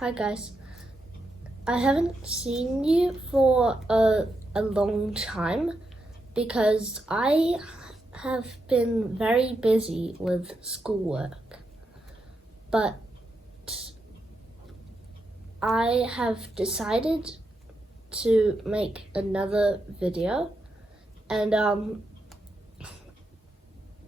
Hi guys. I haven't seen you for a long time because I have been very busy with schoolwork. But I have decided to make another video, and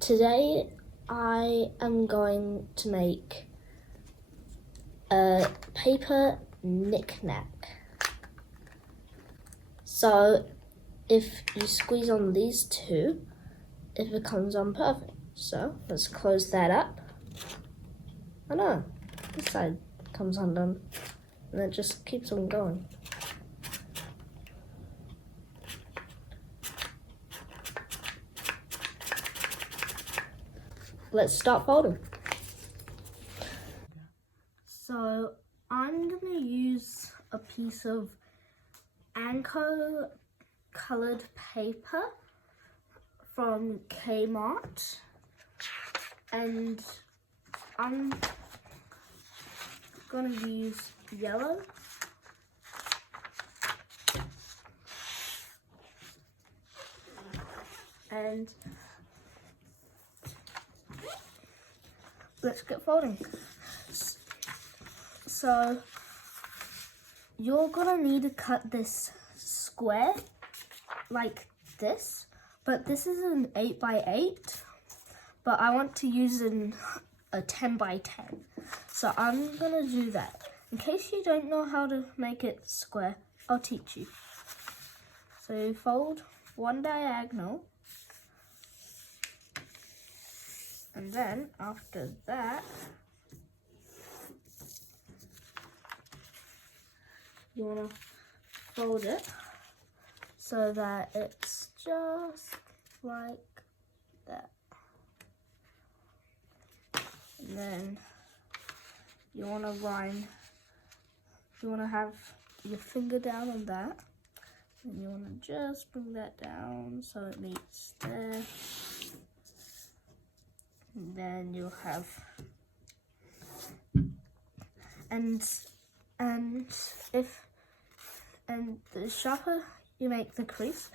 today I am going to make a paper Knick Knack. So if you squeeze on these two, it becomes on perfect. So let's close that up. Oh no, this side comes undone, and it just keeps on going. Let's start folding. So I'm gonna use a piece of Anko colored paper from Kmart, and I'm gonna use yellow. And let's get folding. So you're gonna need to cut this square like this, but this is an 8 by 8, but I want to use a 10 by 10. So I'm gonna do that. In case you don't know how to make it square, I'll teach you. So you fold one diagonal, and then after that, you want to fold it so that it's just like that. And then you want to have your finger down on that, and you want to just bring that down so it meets there. And then you'll have, and the sharper you make the crease,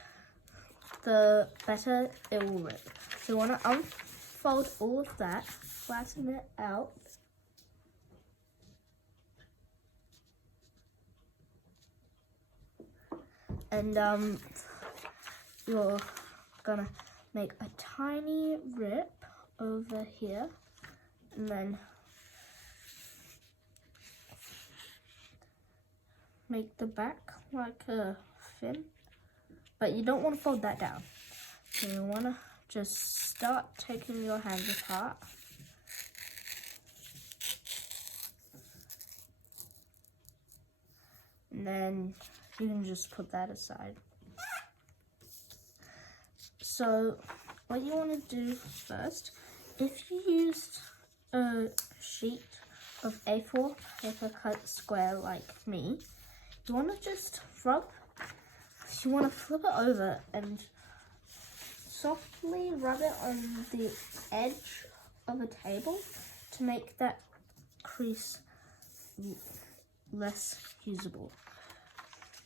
the better it will rip. So you want to unfold all of that, flatten it out, and you're gonna make a tiny rip over here, and then make the back like a fin, but you don't want to fold that down. So you want to just start taking your hands apart. And then you can just put that aside. So what you want to do first, if you used a sheet of A4 paper cut square like me, you want to just you want to flip it over and softly rub it on the edge of a table to make that crease less usable,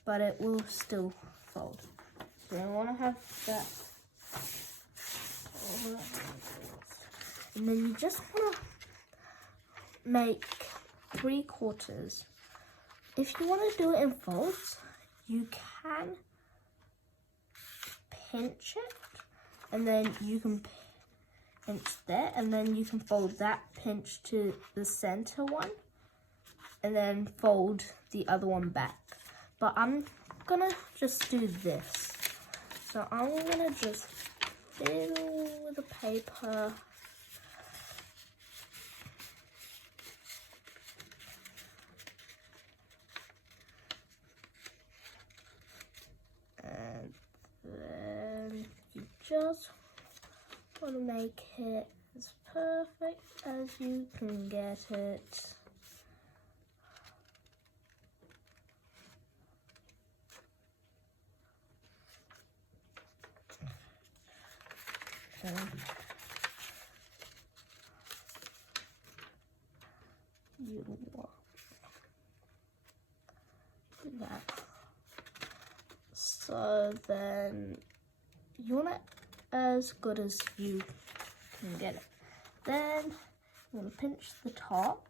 but it will still fold. So you want to have that over, and then you just want to make 3/4. If you want to do it in folds, you can pinch it, and then you can pinch there, and then you can fold that pinch to the center one, and then fold the other one back. But I'm gonna just do this. So I'm gonna just fiddle with the paper. And then you just want to make it as perfect as you can get it. You want So then you want it as good as you can get it. Then you want to pinch the top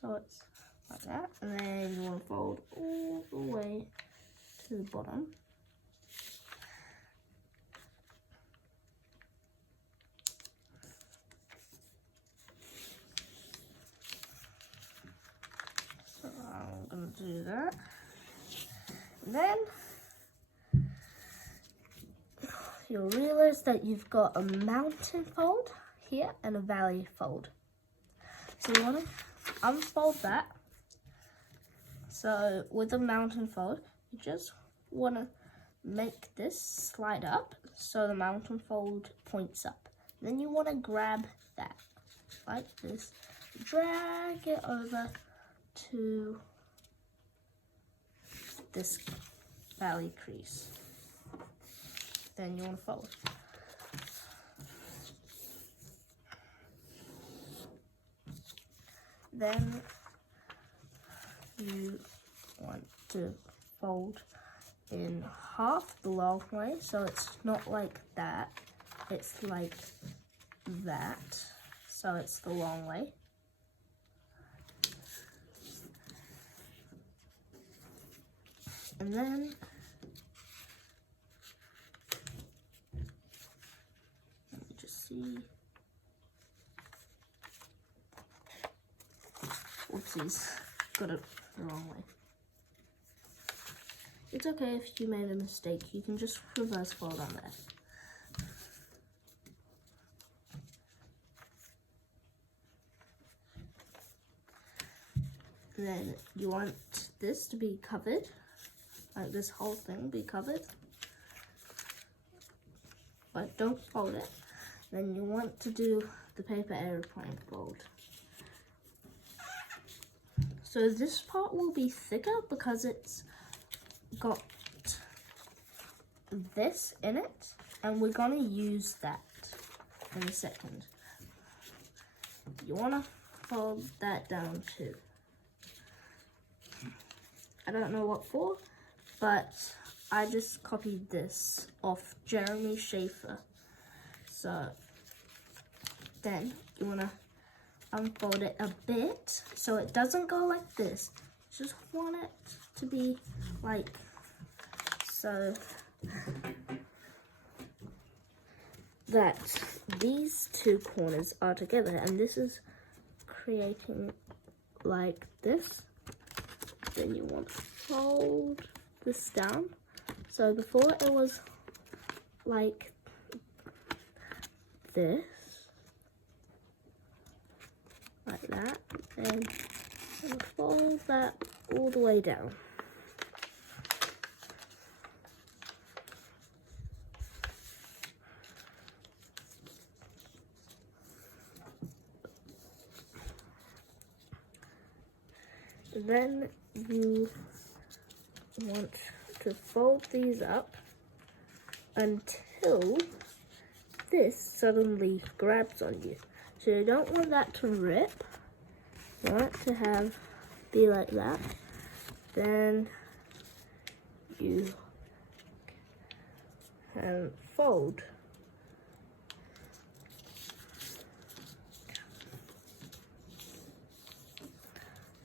so it's like that, and then you want to fold all the way to the bottom. So I'm going to do that. And then you'll realize that you've got a mountain fold here and a valley fold. So you want to unfold that. So with the mountain fold, you just want to make this slide up so the mountain fold points up. Then you want to grab that like this, drag it over to this valley crease. Then you want to fold. Then you want to fold in half the long way, so it's not like that, it's like that, so it's the long way. And then let me just see. Oopsies, got it the wrong way. It's okay if you made a mistake, you can just reverse fold on there. Then you want this to be covered, like this whole thing be covered, but don't fold it. Then you want to do the paper airplane fold. So this part will be thicker because it's got this in it, and we're gonna use that in a second. You wanna fold that down too. I don't know what for, but I just copied this off Jeremy Schaefer. So then you wanna unfold it a bit so it doesn't go like this. Just want it to be like so that these two corners are together, and this is creating like this. Then you want to fold this down. So before it was like this, like that, and fold that all the way down. Then you want to fold these up until this suddenly grabs on you. So you don't want that to rip. You want it to be like that. Then you can fold.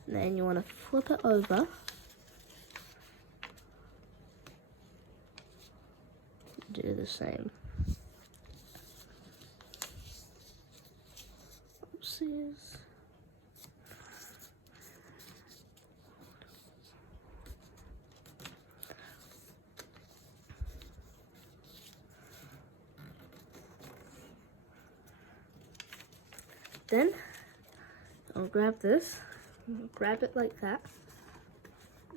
Then you want to flip it over. Do the same. Oopsies. Then I'll grab this, grab it like that,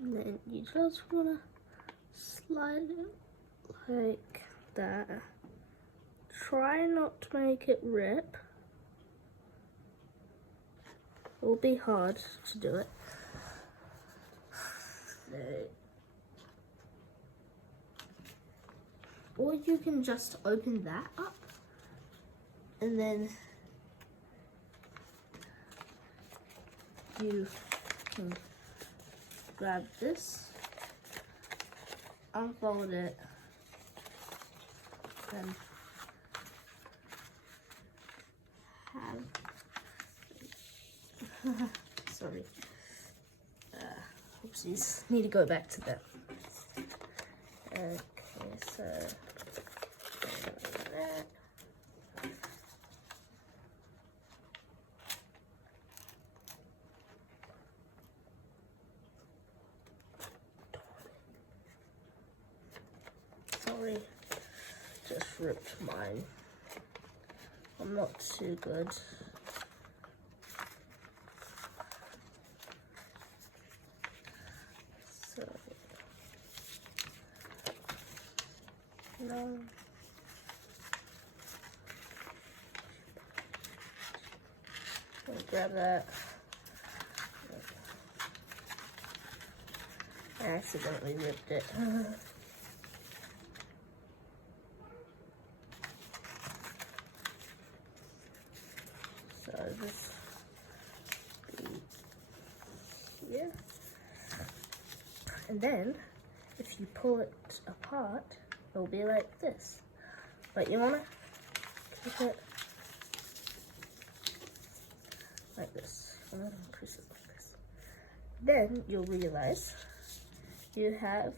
and then you just want to slide it like that. Try not to make it rip. It will be hard to do it. Or you can just open that up and then you can grab this, unfold it, then have sorry. Oopsies. Need to go back to that. Okay, so that. Sorry, just ripped mine. I'm not too good. So, no. I'll grab that. I accidentally ripped it. So this be here. And then if you pull it apart, it'll be like this. But you wanna keep it like this. I'm gonna increase it like this. Then you'll realize you have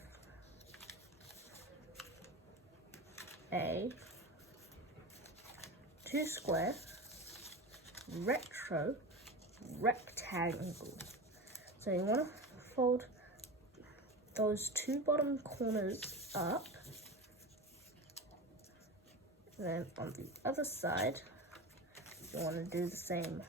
a 2 square retro rectangle. So you want to fold those 2 bottom corners up, and then on the other side you want to do the same.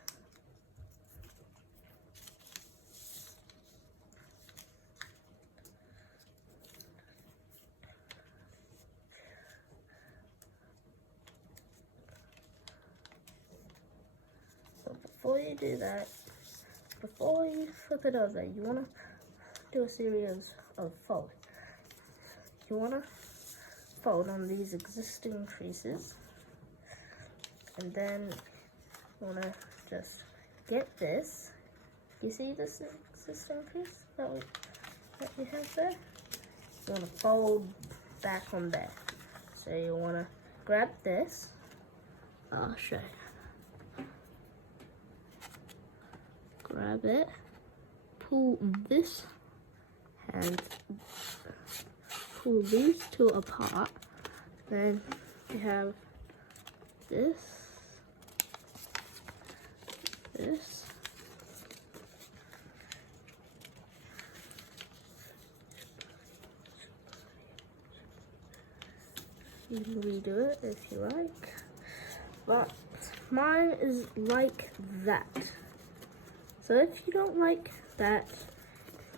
Before you do that, before you flip it over, you want to do a series of fold. You want to fold on these existing creases, and then you want to just get this. You see this existing crease that you have there? You want to fold back on there. So you want to grab this. I'll show you. Grab it, pull this, and pull these 2 apart. Then you have this, this, you can redo it if you like, but mine is like that. So if you don't like that,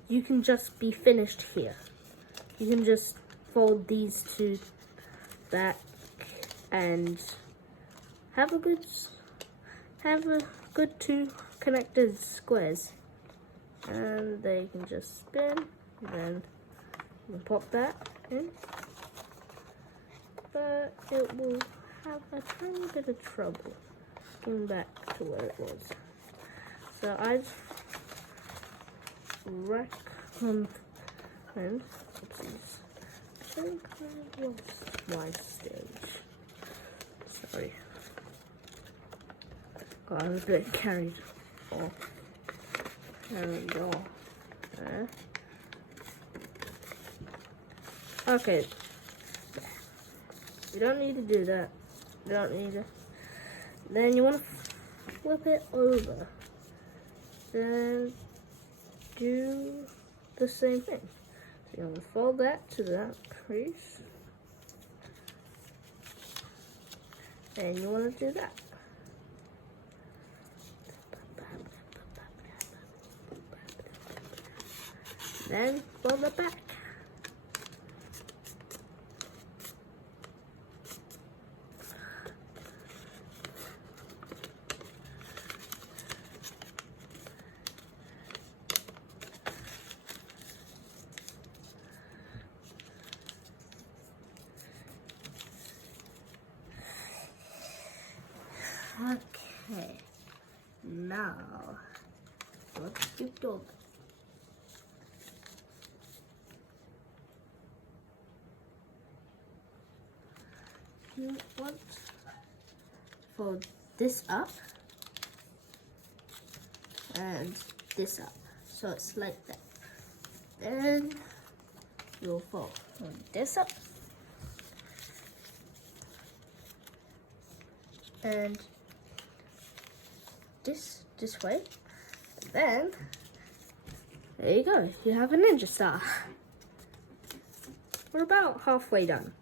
you can just be finished here. You can just fold these 2 back and have a good 2 connected squares. And they can just spin, and then you can pop that in. But it will have a tiny bit of trouble getting back to where it was. So I recommend, oopsies, I think I lost my stage. Sorry. God, I was a bit carried off. There we go. There. Okay. You don't need to do that. You don't need to. Then you want to flip it over. Then do the same thing. So you want to fold that to that crease, and you want to do that. Then fold it back. Okay, now let's keep going. you want to fold this up and this up, so it's like that. Then you'll fold this up and this way. And then there you go. You have a ninja star. We're about halfway done.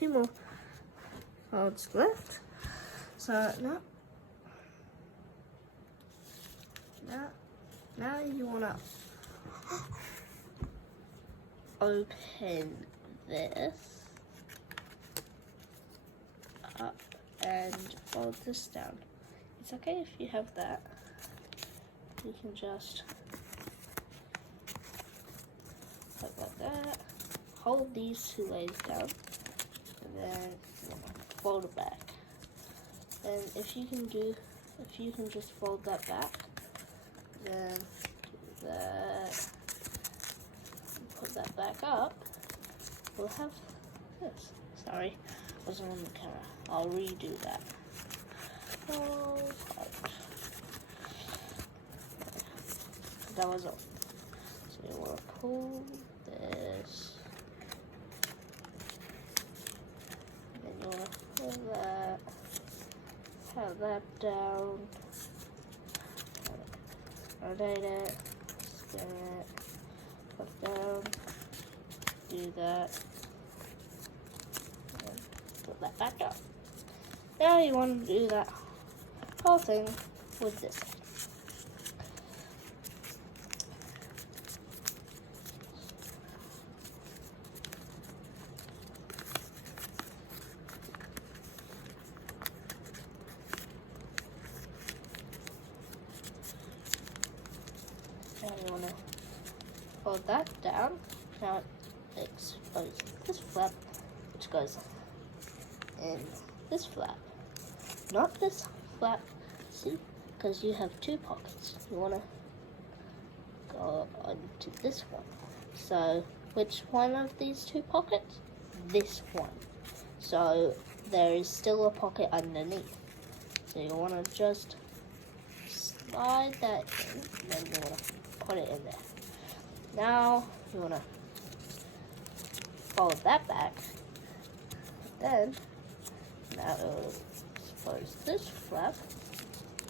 2 more folds left. So now you wanna open this up and fold this down. It's okay if you have that. You can just put like that. Hold these 2 layers down, and then fold it back. And if you can just fold that back, then do that. Put that back up. We'll have this. Sorry, I wasn't on the camera. I'll redo that. Oh, that was all. So you want to pull this, and then you want to pull that, have that down, rotate it, spin it, put down, do that, and put that back up. Now you want to do that whole thing with this side. Now you want to fold that down. Now it exposes this flap, which goes in this flap, not this flap. See, because you have 2 pockets. You want to go onto this one. So which one of these 2 pockets? This one. So there is still a pocket underneath. So you want to just slide that in, and then you want to put it in there. Now you want to fold that back. Then now it will expose this flap,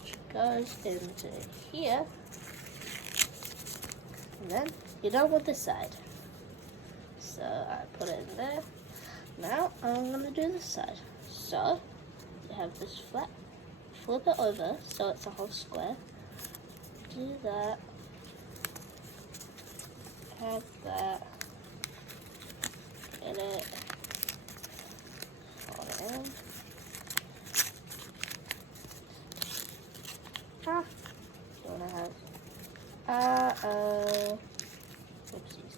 which goes into here. And then you're done with this side. So I put it in there. Now I'm going to do this side. So you have this flap. Flip it over so it's a whole square. Do that. Have that. Get it. Hold it in. You wanna have oopsies.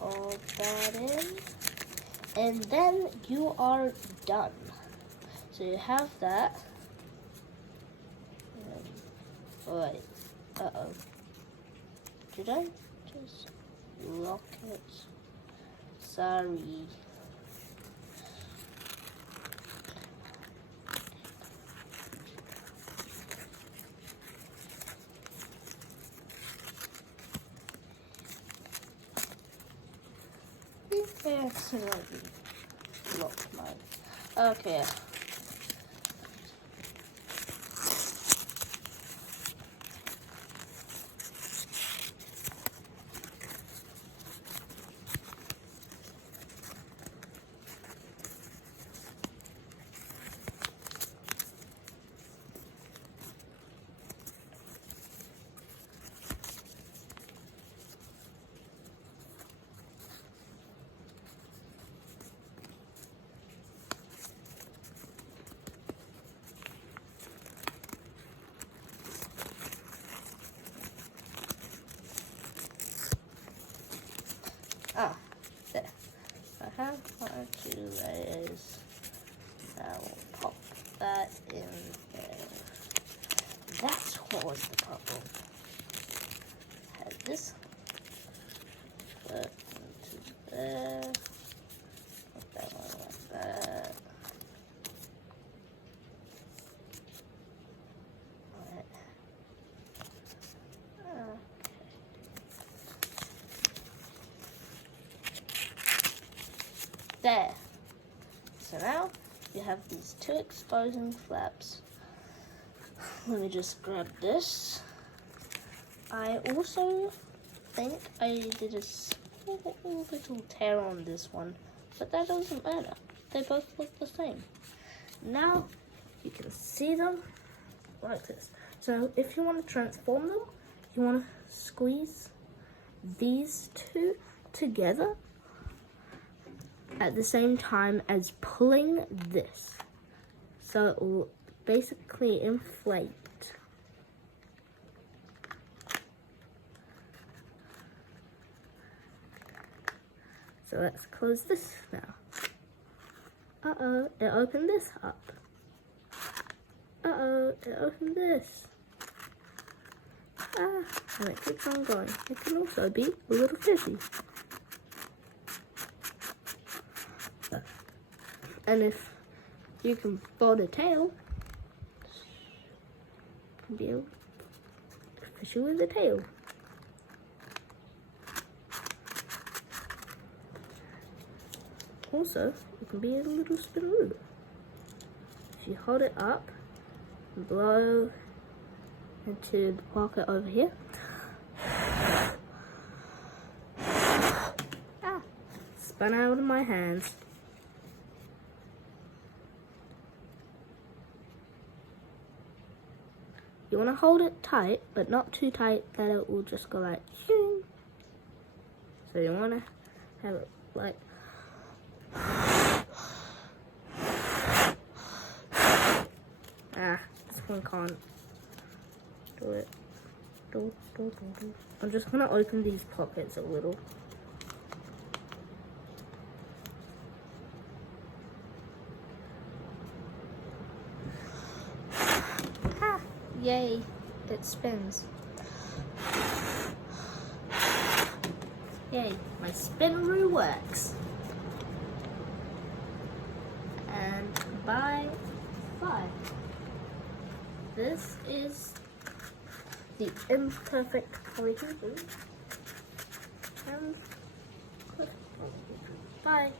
Hold that in, and then you are done. So you have that. Wait, did I just lock it? Sorry. I accidentally locked mine. Okay. Ah, there. I have my 2 layers. Now that in there. That's what was the problem. Had this. Put into there. Put that one like that. Alright. Okay. There. So now you have these two exposing flaps. Let me just grab this. I also think I did a small little tear on this one, but that doesn't matter. They both look the same. Now you can see them like this. So if you want to transform them, you want to squeeze these two together at the same time as pulling this. So it will basically inflate. So let's close this now. Uh-oh, it opened this up. Uh-oh, it opened this. Ah, and it keeps on going. It can also be a little fishy. And if you can fold a tail, you can be a fishy with a tail. Also, it can be a little spinneroo. If you hold it up and blow into the pocket over here. Ah, spun out of my hands. You want to hold it tight, but not too tight that it will just go like shing. So you want to have it like this one can't do it. I'm just gonna open these pockets a little. Yay, it spins. Yay, my spinneroo works. And by 5. This is the imperfect polyhedron. And bye.